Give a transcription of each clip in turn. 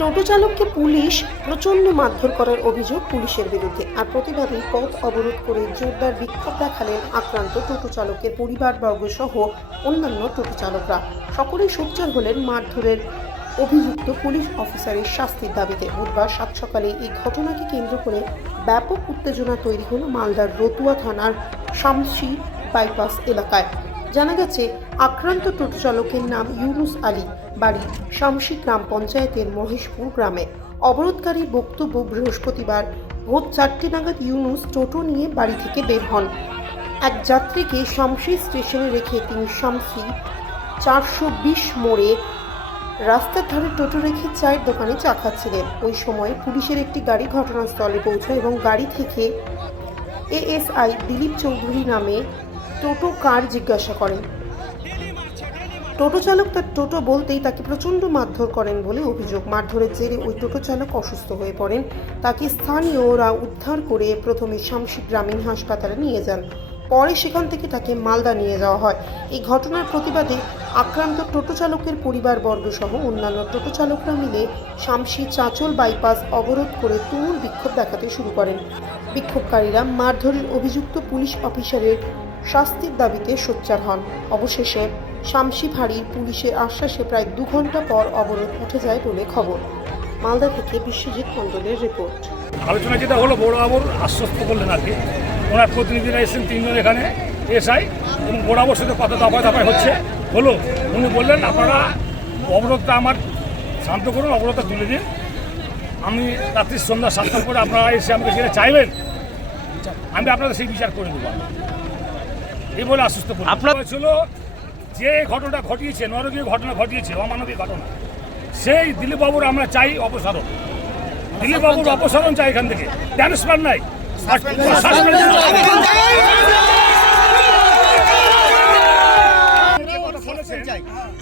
টোটো চালককে পুলিশ প্রচণ্ড মারধর করার অভিযোগ পুলিশের বিরুদ্ধে আর প্রতিবাদী পথ অবরোধ করে জোরদার বিক্ষোভ দেখালেন আক্রান্ত টোটো চালকের পরিবারবর্গ সহ অন্যান্য টোটো চালকরা। সকলেই সোচ্চার হলেন মারধরের অভিযুক্ত পুলিশ অফিসারের শাস্তির দাবিতে। বুধবার সাত সকালে এই ঘটনাকে কেন্দ্র করে ব্যাপক উত্তেজনা তৈরি হলো মালদার রতুয়া থানার শামসি বাইপাস এলাকায়। জানা গেছে, আক্রান্ত টোটো চালকের নাম ইউনুস আলী, বাড়ি শামসি গ্রাম পঞ্চায়েতের মহেশপুর গ্রামে। অবরোধকারীর বক্তব্য বৃহস্পতিবার ভোর চারটে নাগাদ ইউনুস টোটো নিয়ে বাড়ি থেকে বের হন। এক যাত্রীকে শামসি স্টেশনে রেখে তিনি শামসি চারশো বিশ মোড়ে রাস্তার ধারে টোটো রেখে চায়ের দোকানে চা খাচ্ছিলেন। ওই সময় পুলিশের একটি গাড়ি ঘটনাস্থলে পৌঁছায় এবং গাড়ি থেকে এএসআই দিলীপ চৌধুরী নামে টোটো কার জিজ্ঞাসা করেন। টোটো চালক তার টোটো বলতেই তাকে প্রচণ্ড মারধর করেন বলে অভিযোগ। মারধরের জেরে ওই টোটো চালক অসুস্থ হয়ে পড়েন। তাকে স্থানীয়রা উদ্ধার করে প্রথমে শামসি গ্রামীণ হাসপাতালে নিয়ে যান। পরে সেখান থেকে তাকে মালদা নিয়ে যাওয়া হয়। এই ঘটনার প্রতিবাদে আক্রান্ত টোটো চালকের পরিবারবর্গ সহ অন্যান্য টোটো চালকরা মিলে শামসি চাঁচল বাইপাস অবরোধ করে তুমুল বিক্ষোভ দেখাতে শুরু করেন। বিক্ষোভকারীরা মারধরের অভিযুক্ত পুলিশ অফিসারের শাস্তির দাবিতে সোচ্চার হন। অবশেষে শামসি ভাড়ির পুলিশের আশ্বাসে প্রায় দু ঘণ্টা পর অবরোধ উঠে যায় বলে খবর। মালদা থেকে বিশ্বজিৎ মণ্ডলের রিপোর্ট। আলোচনা যেটা হলো বড় বাবুর আশ্বস্ত করলেন আর কি। ওনার প্রতিনিধিরা এসেছেন তিনজন এখানে, এসআই, এবং বড় বাবুর সাথে কত দফায় দফায় হচ্ছে। হলো উনি বললেন, আপনারা অবরোধটা আমার শান্ত করুন, অবরোধটা তুলে দিন আমি রাত্রি সন্ধ্যা সাতটার পরে আপনারা এসে আমাকে সেটা চাইবেন, আমি আপনাদের সেই বিচার করে দেবো। এই বলে আশ্বস্ত করুন। আপনার- ছিল যে ঘটনাটা ঘটিয়েছে নরকীয় ঘটনা ঘটিয়েছে অমানবিক ঘটনা সেই দিলীপ বাবুর আমরা চাই অপসারণ। দিলীপ বাবুর অপসারণ চাই এখান থেকে। ট্রান্সফার নাই।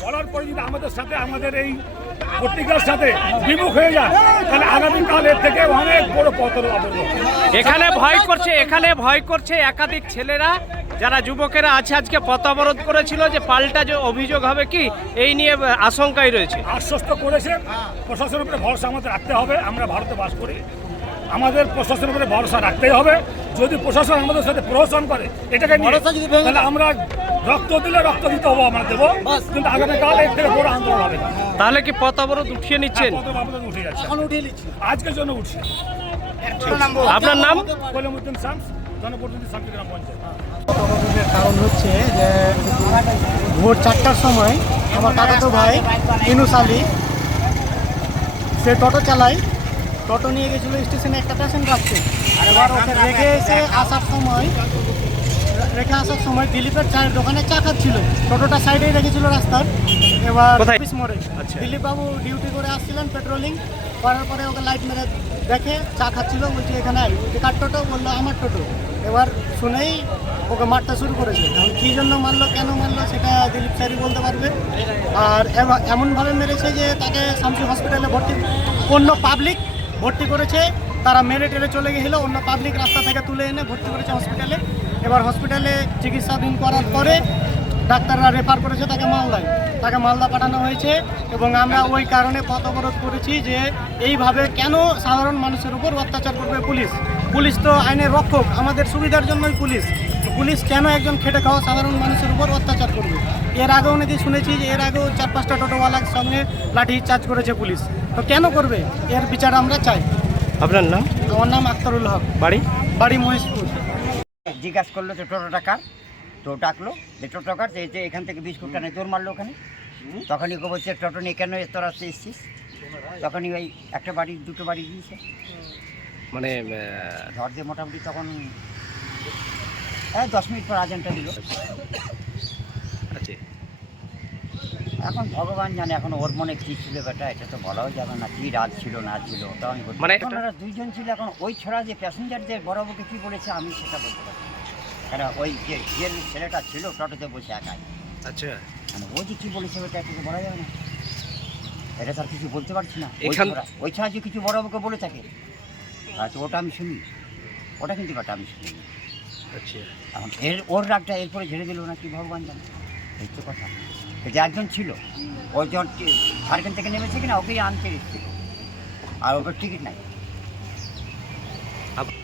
বলার পরে যদি আমাদের সাথে আমাদের এই পত্রিকার সাথে বিমুখ হয়ে যায় তাহলে আগামীকাল এর থেকে অনেক বড় পতন এখানে ভয় করছে এখানে ভয় করছে একাধিক ছেলেরা। যারা যুবকেরা আছে আজকে পথ অবরোধ করেছিল যে পাল্টা যে অভিযোগ হবে কি এই নিয়ে আশঙ্কায় রয়েছে। আশ্বস্ত করেছে। প্রশাসনের উপরে ভরসা আমাদের রাখতে হবে আমরা ভারতে বাস করি। আমাদের প্রশাসনের উপরে ভরসা রাখতেই হবে। যদি প্রশাসন আমাদের সাথে প্রহসন করে এটাকে তাহলে আমরা রক্ত দিলে রক্ত দিতে হবে আমরা দেবো। কিন্তু আগামীকাল এর থেকে বড় আন্দোলন হবে। তাহলে কি পথ অবরোধ উঠিয়ে নিচ্ছেন? উঠে যাচ্ছে। আজকের জন্য উঠছে। আপনার নাম? কলিমুদ্দিন শামস জনপ্রতিনিধি শান্তিগ্রাম পঞ্চায়েত। অবরোধের কারণ হচ্ছে যে ভোর চারটার সময় আমার কাকাতো ভাই ইনুস আলী সে টোটো চালায়। টোটো নিয়ে গেছিল স্টেশনে একটা পেশেন্ট রাখতে এবার ওকে রেখে এসে আসার সময় রেখে আসার সময় দিলীপের চায়ের দোকানে চা খাচ্ছিল। টোটোটা সাইডেই রেখেছিল রাস্তার। এবার কোথায়? অফিস মোড়ে। দিলীপ বাবু ডিউটি করে আসছিলেন পেট্রোলিং করার পরে ওকে লাইট মেরে দেখে চা খাচ্ছিল, বলছে, এখানে আয়। বলছে, কার টোটো? বলল, আমার টোটো। এবার শুনেই ওকে মারতে শুরু করেছে। এখন কী জন্য মারলো, কেন মারলো, সেটা দিলীপ স্যারই বলতে পারবে। আর এমনভাবে মেরেছে যে তাকে শামসি হসপিটালে ভর্তি, অন্য পাবলিক ভর্তি করেছে। তারা মেরে টেরে চলে গেছিল, অন্য পাবলিক রাস্তা থেকে তুলে এনে ভর্তি করেছে হসপিটালে এবার হসপিটালে চিকিৎসাধীন করার পরে ডাক্তাররা রেফার করেছে তাকে মালদায় তাকে মালদা পাঠানো হয়েছে এবং আমরা ওই কারণে পথ অবরোধ করেছি যে এইভাবে কেন সাধারণ মানুষের উপর অত্যাচার করবে পুলিশ? পুলিশ তো আইনের রক্ষক আমাদের সুবিধার জন্যই পুলিশ। তো পুলিশ কেন একজন খেটে খাওয়া সাধারণ মানুষের উপর অত্যাচার করবে? এর আগেও নাকি শুনেছি যে এর আগেও চার পাঁচটা টোটোওয়ালার সঙ্গে লাঠি চার্জ করেছে পুলিশ। তো কেন করবে? এর বিচার আমরা চাই। আপনার নাম? আমার নাম আক্তারুল হক। বাড়ি? বাড়ি মহেশপুর। জিজ্ঞাসা করল যে টোটো টাকার তো ডাকলো যে টোটো টাকার যে যে এখান থেকে বিস্কুট টানে তোর মারলো ওখানে। তখনই ও বলছে টোটো নিয়ে কেন তোর এসছিস? তখনই ওই একটা বাড়ি দুটো বাড়ি দিয়েছে মানে ধর দিয়ে মোটামুটি তখন হ্যাঁ দশ মিনিট পর আজানটা দিল। আচ্ছা। এখন ভগবান জানে এখন ওর মনে কী ছিল বেটা এটা তো বলাও যাবে না কী রাত ছিল না ছিল তো আমি মানে ওনারা দুইজন ছিল এখন ওই ছড়া যে প্যাসেঞ্জার যে বড়বাবুকে কী বলেছে আমি সেটা বলতে পারছি না ওই যে যে ছেলেটা ছিল টোটোতে বসে একাই। আচ্ছা। মানে ও যে কি বলেছে ওটা কিছু বলা যাবে না। এটা তার কিছু বলতে পারছি না। ওই ছাড়া- যে কিছু বড় বাবুকে বলে থাকে আচ্ছা ওটা আমি শুনি। ওটা কিন্তু বাটা আমি শুনি আচ্ছা। এখন এর ওর রাগটা এরপরে ঝেড়ে দিল না কি ভগবান জানে। এই তো কথা। যে একজন ছিল ও যখন ঝাড়খণ্ড থেকে নেমেছে কিনা ওকেই আনতে এসেছিল। আর ওপর টিকিট নাই।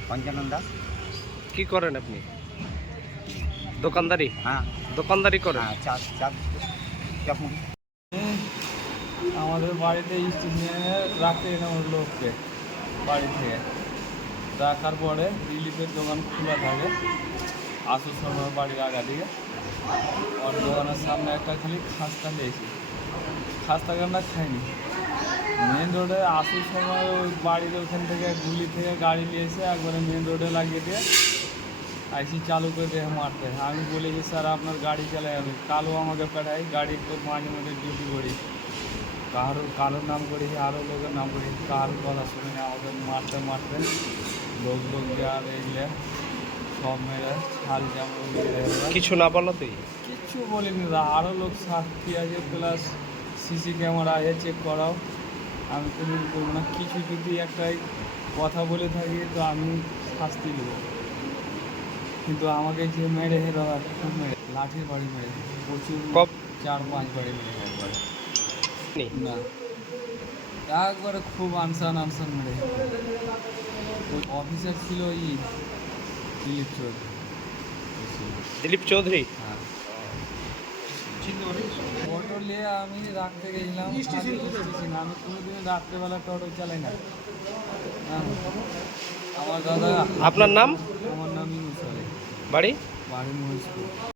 পঞ্চানন দাস কি করেন আপনি? দোকানদারি? হ্যাঁ। দোকানদারি করেন হ্যাঁ চা চা চপমুড়ি আমাদের বাড়িতে স্টেশনে রাখতে এলাম লোককে বাড়ি থেকে। রাখার পরে রিলিফের দোকান খোলা থাকে। আসুর সময় বাড়ির আগা দিকে। ওর দোকানের সামনে একটা খালি খাস্তা খেয়েছি খাস্তা গান্ডা খাইনি? মেন রোডে আসুর সময় ওই বাড়ির ওখান থেকে গুলি থেকে গাড়ি নিয়ে এসে একবারে মেন রোডে লাগিয়ে দিয়ে আইসি চালু করে দিয়ে মারতে। আমি বলি যে স্যার আপনার গাড়ি চালাই আমি। কালো আমাকে পাঠাই গাড়ি তো মাঝে মাঝে ডিউটি করি। কারও কারোর নাম করেছি আরও লোকের নাম করেছি কারোর কথা শুনে না। আমাদের মারতে মারতে লোক লোক আর এগুলো সব মেরে ছাল জামা কিছু না বলো তুই কিচ্ছু বলিনি দা আরও লোক সাক্ষী আছে প্লাস সিসি ক্যামেরা আছে চেক করাও। আমি কোনো করব না। কিছু যদি একটাই কথা বলে থাকি তো আমি শাস্তি দেবো। কিন্তু আমাকে যে মেরে হেরো খুব মেরে। লাঠির বাড়ি মেরে। প্রচুর কব চার পাঁচ বাড়ি মেরে একবারে। না? একবারে খুব আনসান আনসান মেরে। ওই অফিসার ছিল ই দিলীপ চৌধুরী। দিলীপ চৌধুরী? হ্যাঁ। অটো নিয়ে আমি রাখতে গেছিলাম। স্টেশন আমি কোনোদিন রাত্রেবেলা টোটো চালাই না। হ্যাঁ। আমার দাদা আপনার নাম? আমার নাম ইনুস আলী। বাড়ি? বাড়ি মহিষপুর